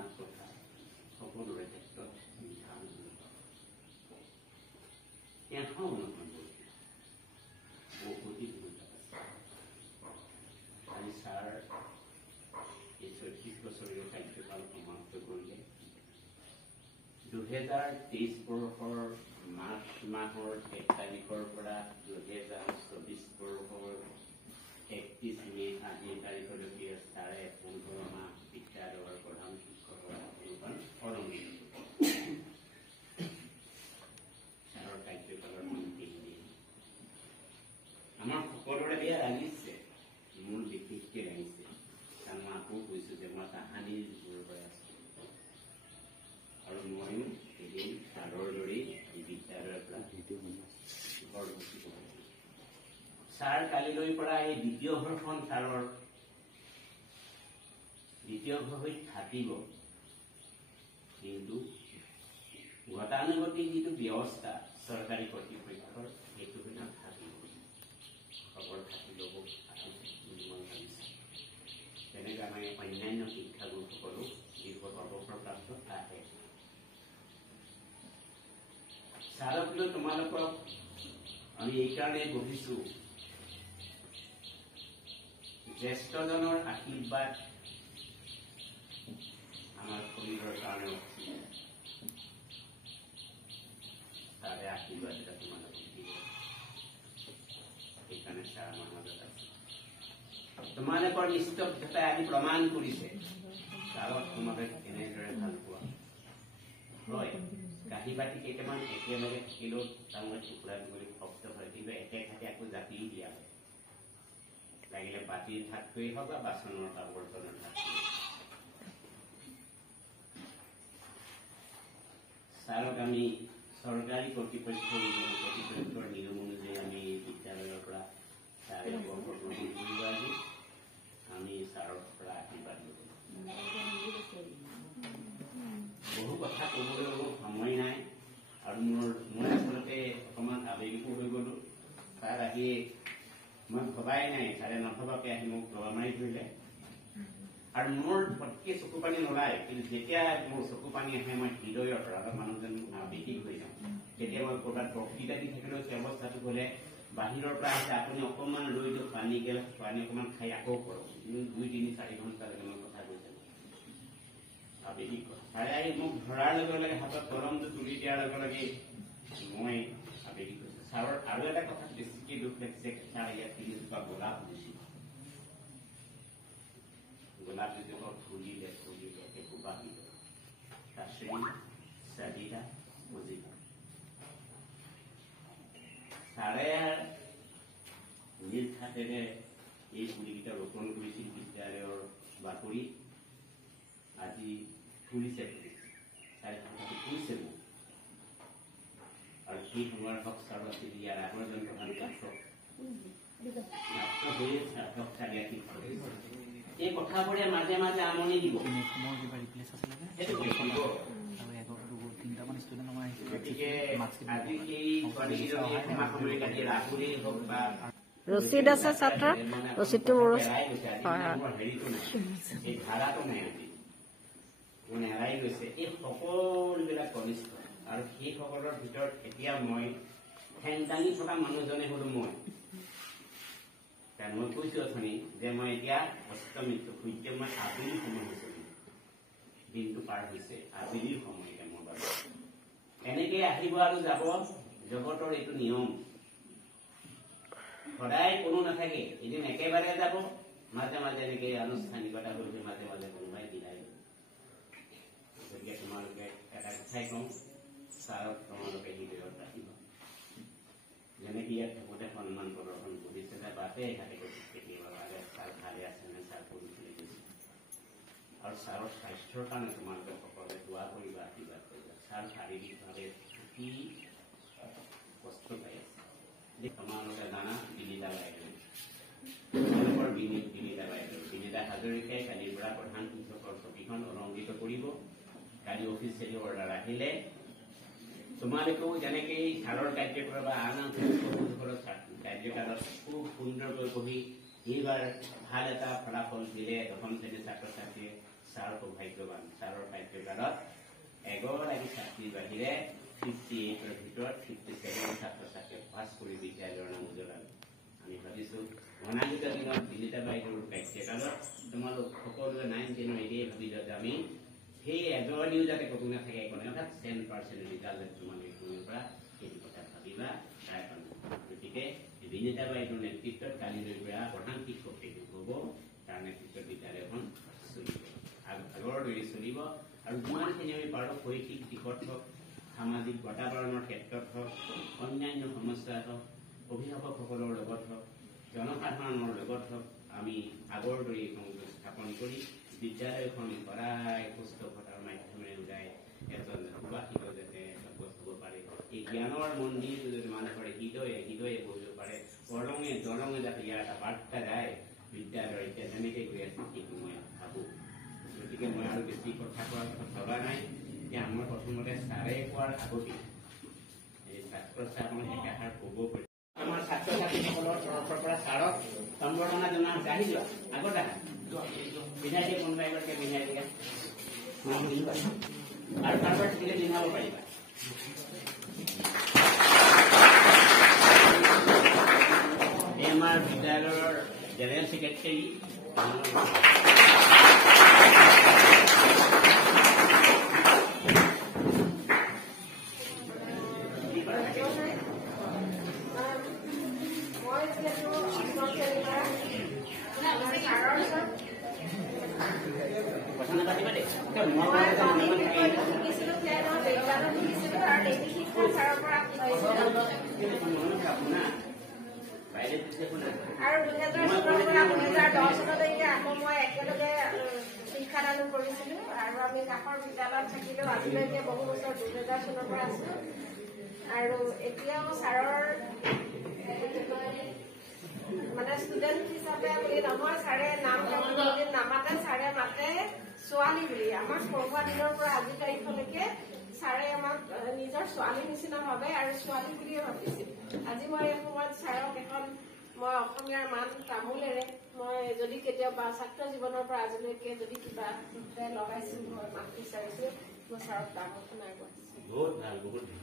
মাত কথা সকলোৰে ক্ষেত্ৰত নিৰ্ধাৰণ তেওঁ অনুসৰণ কৰিছিল বহুতেই ভূমিকা আছে। আজি ছাৰ এই ৩৬ বছৰীয় কাৰ্যকাল সমাপ্ত কৰিলে 2023 বৰ্ষৰ মাৰ্চ মাহৰ ১ তাৰিখৰ পৰা 2024 বৰ্ষৰ ৩১ মে আজিৰ তাৰিখলৈকে ছাৰে ১৫ মাহ বিদ্যালয়ৰ প্ৰধান শিক্ষকৰ অনুমোদন ছাৰৰ কাৰ্যকালৰ অন্তিম দিন। আমাৰ সকলোৰে বেয়া লাগিছে, মোৰ বিশেষকৈ লাগিছে, কাৰণ মই আকৌ কৈছোঁ যে মই তাহানিৰ যুগৰ পৰা আছোঁ আৰু ময়ো এদিন ছাৰৰ দৰেই এই বিদ্যালয়ৰ পৰা ঘৰ গুচি যাব। ছাৰ কালিলৈৰ পৰা এই দ্বিতীয় ঘৰখন ছাৰৰ দ্বিতীয় ঘৰ হৈ থাকিব, কিন্তু গতানুগতিক যিটো ব্যৱস্থা চৰকাৰী কৰ্তৃপক্ষৰ সেইটো হৈ নাথাকিব, খবৰ থাকি ল'ব বুলি মই ভাবিছোঁ। তেনেকৈ আমাৰ অন্যান্য শিক্ষাগুৰুসকলো যিবোৰ অৱসৰপ্ৰাপ্ত আহে। ছাৰক লৈ তোমালোকক আমি এইকাৰণে বহিছো, জ্যেষ্ঠজনৰ আশীৰ্বাদ আমাৰ শৰীৰৰ কাৰণে তাৰে আশীৰ্বাদ এটা তোমালোকক দিব। সেইকাৰণে ছাৰ আমাৰ মাজত আছে। তোমালোকৰ নিস্তব্ধতাই আজি প্ৰমাণ কৰিছে ছাৰক তোমালোকে কেনেদৰে ভাল পোৱা। হয়, কাঁহী বাতি কেইটামান একেলগে থাকিলেও তাৰমানে টুকুৰা টুকুৰি শব্দ হয়, কিন্তু একেঠাতে আকৌ জাপি দিয়া হয়। লাগিলে বাতিৰ ঠাটকৈ হওক বা বাচনৰ বা বৰ্তনৰ ঠাটকৈ। ছাৰক আমি চৰকাৰী কৰ্তৃপক্ষৰ নিয়ম অনুযায়ী আমি বিদ্যালয়ৰ পৰা ছাৰে অৱসৰ গ্ৰহণ কৰিব আহি আমি ছাৰৰ পৰা আশীৰ্বাদ ল'ব। বহু কথা ক'বলৈ অলপ সময় নাই আৰু মই আচলতে অকণমান আৱেগিকো হৈ গ'লো। ছাৰ আহি মই ভবাই নাই, ছাৰে নভবাকে আহি মোক দবা মাৰি ধৰিলে আৰু মোৰ পটকে চকু পানী নোলায়, কিন্তু যেতিয়া মোৰ চকু পানী আহে মই হৃদয়ৰ পৰা মানুহজন আৱেগিক হৈ যাওঁ। তেতিয়া মই ক'ৰবাত বক্তৃতা দি থাকিলেও সেই অৱস্থাটো হ'লে বাহিৰৰ পৰা আহিছে আপুনি অকণমান ৰৈ দিয়ক, পানী অকণমান খাই আকৌ কৰক, ২, ৩, ৪ ঘণ্টালৈকে মই কথা কৈ থাকোঁ। আৱেগিক ছাৰে আহি মোক ধৰাৰ লগে লগে হাতত কলমটো তুলি দিয়াৰ লগে লগে মই আৱেগিক হৈছোঁ। ছাৰৰ আৰু এটা কথা বেছিকৈ দুখ লাগিছে, ছাৰ ইয়াত ৩জোপা গোলাপ দিছিল। গোলাপ দুজোপা ফুলিলে সুবাহিত, তাসৰীন, সাদিৰা, মজিদা। ছাৰে নিজ হাতেৰে এই পুলিকেইটা ৰোপণ কৰিছিল বিদ্যালয়ৰ বাকৰিত। আজি ফুলিছে, ছাৰে কথাটো কৈছে মোক। আৰু সেই সময়ৰ হক ছাৰ আছিল ইয়াৰ আগৰজন প্ৰধান শিক্ষক। এই কথাবোৰে মাজে মাজে আমনি দিব। ৰচিদ আছে ছাত্ৰ, ৰচিদটো মোৰ ধাৰাটো নাই মানে এৰাই গৈছে। এই সকলোবিলাক কনিষ্ঠ আৰু সেইসকলৰ ভিতৰত এতিয়া মই ঠেং দাঙি থকা মানুহজনে হলো মই কৈছো অথনি যে মই এতিয়া অস্তমিত সূৰ্য মই আবেলি সময় হৈছে, দিনটো পাৰ হৈছে, আবেলিৰ সময় এতিয়া মোৰ বাবে। এনেকে আহিব আৰু যাব, জগতৰ এইটো নিয়ম। সদায় কোনো নাথাকে, এদিন একেবাৰে যাব, মাজে মাজে এনেকে আনুষ্ঠানিকতা হৈ মাজে মাজে কোনোবাই বিদায় লব। গতিকে তোমালোকে এটা কথাই কওঁ, ছাৰক তোমালোকে হৃদয়ত ৰাখিব। যেনেকে ইয়াত থাকোঁতে সন্মান প্ৰদৰ্শন কৰিছে, বাটে ঘাটে কেতিয়াবা ছাৰ ভালে আছে নে, ছাৰ পৰীক্ষা গৈছে। আৰু ছাৰৰ স্বাস্থ্যৰ কাৰণে তোমালোকে সকলোৱে দোৱা কৰিবা, আশীৰ্বাদ কৰিবা। ছাৰ শাৰীৰিকভাৱে অতি কষ্ট পাই আছে। তোমালোকে জানা বিনীতা বাইদেউ, তেওঁলোকৰ বিনীতা বাইদেউ, বিনীতা হাজৰিকাই কালিৰ পৰা প্ৰধান শিক্ষকৰ ছবিখন অলংকৃত কৰিব। কালি অফিচিয়েলি অৰ্ডাৰ আহিলে তোমালোকেও যেনেকৈ ছাৰৰ কাৰ্যকলাপ বা আন কাৰ্যকালত খুব সুন্দৰকৈ বহি এইবাৰ ভাল এটা ফলাফল দিলে দশম শ্ৰেণীৰ ছাত্ৰ ছাত্ৰীয়ে ছাৰ সৌভাগ্যৱান ছাৰৰ পাঠ্যকালত এগৰাকী ছাত্ৰীৰ বাহিৰে 58ৰ ভিতৰত 57 ছাত্ৰ ছাত্ৰীয়ে পাছ কৰি বিদ্যালয়ৰ নাম উজ্বলালে। আমি ভাবিছোঁ অনাগত দিনত বিনীতা বাইদেউৰ পাঠ্যকালত তোমালোক সকলোৱে 9, 10 এতিয়াই ভাবিলোঁ যে আমি সেই এজনীও যাতে ক'তো নাথাকে একো নাই, অৰ্থাৎ 10% ৰিজাল্ট তোমালোকে কোনোৰ পৰা সেইটো কথা ভাবিবা ট্ৰাই কৰা। গতিকে বিনীতা বাইদেউৰ নেতৃত্বত কালিলৈৰ পৰা প্ৰধান শিক্ষক হ'ব, তাৰ নেতৃত্বত বিদ্যালয়খন চলিব, আগৰ দৰে চলিব। আৰু যিমানখিনি আমি পাৰোঁ শৈক্ষিক দিশত হওক, সামাজিক বাতাবৰণৰ ক্ষেত্ৰত হওক, অন্যান্য সমস্যাত হওক, অভিভাৱকসকলৰ লগত হওক, জনসাধাৰণৰ লগত হওক, আমি আগৰ দৰে সংযোগ স্থাপন কৰি বিদ্যালয়খন সদায় সুস্থতাৰ মাধ্যমেৰে ওলাই এজন সুবাসিত যাতে হ'ব পাৰে। এই জ্ঞানৰ মন্দিৰটো যদি মানুহৰ হৃদয়ে হৃদয়ে বহিব পাৰে, দলঙে দলঙে যাতে ইয়াৰ এটা বাৰ্তা যায় বিদ্যালয় এতিয়া যেনেকৈ গৈ আছে সেইটো মই ভাবোঁ। গতিকে মই আৰু বেছি কথা কোৱাৰ ভবা নাই যে আমাৰ প্ৰথমতে ছাৰে কোৱাৰ আগতে এই ছাত্ৰ ছাত্ৰীক একাষাৰ ক'ব পাৰি। আমাৰ ছাত্ৰ ছাত্ৰীসকলৰ তৰফৰ পৰা ছাৰক সম্বৰ্ধনা জনোৱা আহি যোৱা আগত আহা বিধাই দিয়ে, কোনোবা এগৰাকীয়ে বিধাই দিয়ে আৰু কাৰোবাৰ থাকিলে পিন্ধাব পাৰিবা। এই আমাৰ বিদ্যালয়ৰ জেনেৰেল ছেক্ৰেটাৰী আৰু 2016 পৰা 2010 চনলৈকে আকৌ মই একেলগে শিক্ষাদান কৰিছিলোঁ আৰু আমি কাষৰ বিদ্যালয়ত থাকিলেও আজিলৈকে বহু বছৰ 2000 চনৰ পৰা আছোঁ। আৰু এতিয়াও ছাৰৰ মানে ষ্টুডেণ্ট হিচাপে বুলি নহয়, ছাৰে নাম নামাতে, ছাৰে মাতে ছোৱালী বুলি। আমাক পঢ়োৱা দিনৰ পৰা আজি তাৰিখলৈকে ছাৰে আমাক নিজৰ ছোৱালী নিচিনা ভাবে আৰু ছোৱালী বুলিয়ে ভাবিছিল। আজি মই এই সময়ত ছাৰক এখন মই অসমীয়াৰ মান তামোলেৰে মই যদি কেতিয়াবা ছাত্ৰ জীৱনৰ পৰা আজিলৈকে যদি কিবা লগাইছো, মই মাত বিচাৰিছো, মই ছাৰক তামোল শুনাই গৈছো। বহুত ভাল, বহুত ভাল।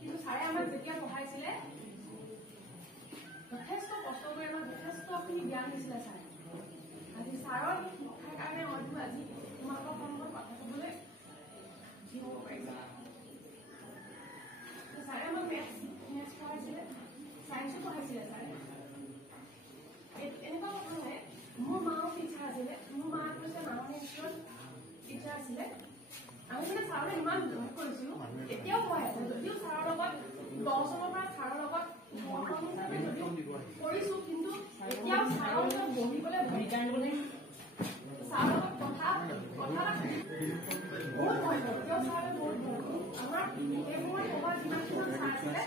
কিন্তু ছাৰে আমাক যেতিয়া পঢ়াইছিলে যথেষ্ট কষ্ট কৰি আমাক যথেষ্টখিনি জ্ঞান দিছিলে ছাৰে। আজি ছাৰৰ শিক্ষাৰ কাৰণে হয়তো আজি তোমালোকৰ সন্মুখত কথা ক'বলৈ হ'ব পাৰিছে। ছাৰে আমাক মেথছ পঢ়াইছিলে, চায়েন্সো পঢ়াইছিলে ছাৰে। এনেকুৱা কথা নহয়, মোৰ মাও টিচাৰ আছিলে, মোৰ মা কৈছে নামনি স্কুলত টিচাৰ আছিলে। আমি মানে ছাৰক ইমান গ্ৰহণ কৰিছো, এতিয়াও পঢ়াই আছে। যদিও ছাৰৰ লগত 10 চনৰ পৰা ছাৰৰ লগত কৰিছো, কিন্তু এতিয়াও ছাৰৰ লগত বহিবলৈ ছাৰৰ লগত কথা বহুত ভয় কৰো, এতিয়াও ছাৰে বহুত ভয় কৰো। আমাৰ এই সময়ত পঢ়োৱা যিমানজন ছাৰ আছিলে,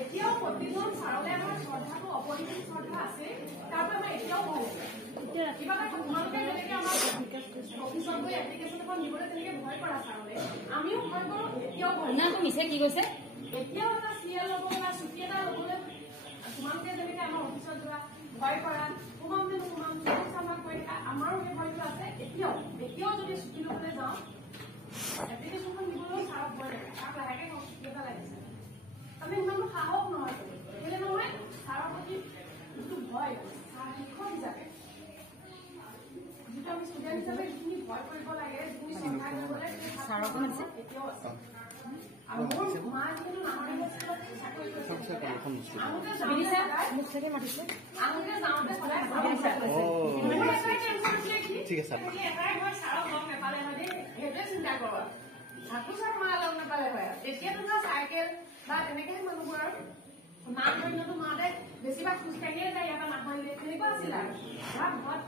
এতিয়াও প্ৰতিজন ছাৰলৈ আমাৰ শ্ৰদ্ধাটো অপৰিসীম শ্ৰদ্ধা আছে। তাৰ পৰা আমাৰ এতিয়াও ভয় লাগে। কিবা এটা তোমালোকে যেনেকে আমাৰ অফিচত গৈ এপ্লিকেশ্যন এখন দিবলৈ তেনেকে ভয় কৰা ছাৰলৈ, আমিও ভয় কৰো, এতিয়াও ভয় কৰো। মিছে কি কৈছে, এতিয়াও এটা চিৰিয়েল ল'বলৈ বা ছুটি এটা ল'বলৈ তোমালোকে যেনেকে আমাৰ অফিচত যোৱা ভয় কৰা, সোমাম নে নোসোমাম আমাক কৈ থকা, আমাৰো সেই ভয়টো আছে। এতিয়াও যদি ছুটি ল'বলৈ যাওঁ, এপ্লিকেশ্যনখন দিবলৈও ছাৰক ভয় লাগে, তাক লাহেকে ছুটি এটা লাগিছে। আমি ইমানো সাহস নহয়, কেলে নহয় ছাৰৰ প্ৰতি যিটো ভয়, ছাৰ শিক্ষক হিচাপে যিটো আমি ষ্টুডেণ্ট হিচাপে যিখিনি ভয় কৰিব লাগে, যিখিনি শ্ৰদ্ধা কৰিব লাগে, এতিয়াও আছে। আৰু মোৰ মা যিহেতু নামনি স্কুলত চাকৰি কৰিছে, আহোঁতে যাওঁতে সদায় এটাই মই ছাৰক লগ নাপালে হয় দেই, সেইটোৱে চিন্তা কৰোঁ। আকৌ ছাৰ মা লগ নাপালে হয়, তেতিয়াতো চাইকেল বা তেনেকেহে মানুহবোৰ আৰু মাহঁতো মাহঁতে বেছিভাগ খোজকাঢ়িয়ে যায়, ইয়াৰ পৰা নাহৰিলে তেনেকুৱা আছিলে আৰু ঘৰত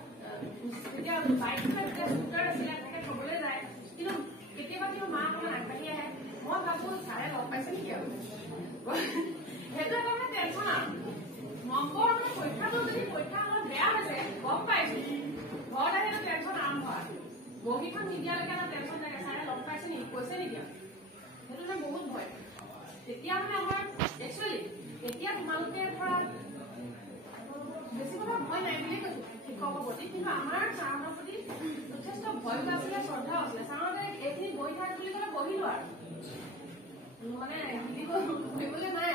যেতিয়া বাইক যেতিয়া স্কুটাৰ আছিলে তেনেকে থবলৈ যায়, কিন্তু কেতিয়াবা কিন্তু মা অকণমান আগবাঢ়ি আহে। মই ভাবো ছাৰে লগ পাইছে নেকি আৰু সেইটো এটা মানে টেনশ্যন আৰু নম্বৰ মানে পৰীক্ষাটো যদি পৰীক্ষা অলপ বেয়া হৈছে গম পাইছো, ঘৰত আহি এটা টেনশ্যন আৰম্ভ হয়। বহীখন নিদিয়ালৈকে এটা টেনশ্যন থাকে, ছাৰে লগ পাইছে নেকি, কৈছে নেকি, সেইটো মানে বহুত ভয়। তেতিয়া মানে আমাৰ একচুৱেলি এতিয়া তোমালোকে ধৰা বেছি কথা ভয় নাই বুলিয়ে কৈছো শিক্ষকৰ প্ৰতি, কিন্তু আমাৰ ছাৰহঁতৰ প্ৰতি যথেষ্ট ভয়ো আছিলে, শ্ৰদ্ধাও আছিলে। ছাৰহঁতে এইখিনি বহি থাকে বুলি ক'লে বহিলো আৰু মানে কৰিবলৈ নাই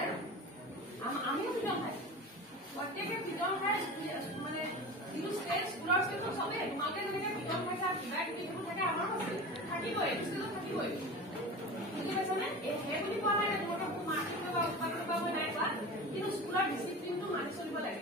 আৰু আমিও পিটন খাই প্ৰত্যেকে পিটন খাই মানে যিটো ষ্টেজ স্কুলৰ ষ্টেজত চবেই তোমালোকে যেনেকে পিটন খাইছা কিবা কিবি যিবোৰ থাকে আমাৰো আছে, থাকিবই ষ্টেজত থাকিবই। বুজি পাইছানে? সেই বুলি কোৱা নাই তোমালোকে মাৰ্ক কৰিব বা উৎপাদন কৰিব নাই কোৱা, কিন্তু স্কুলৰ ডিচিপ্লিনটো মানি চলিব লাগে।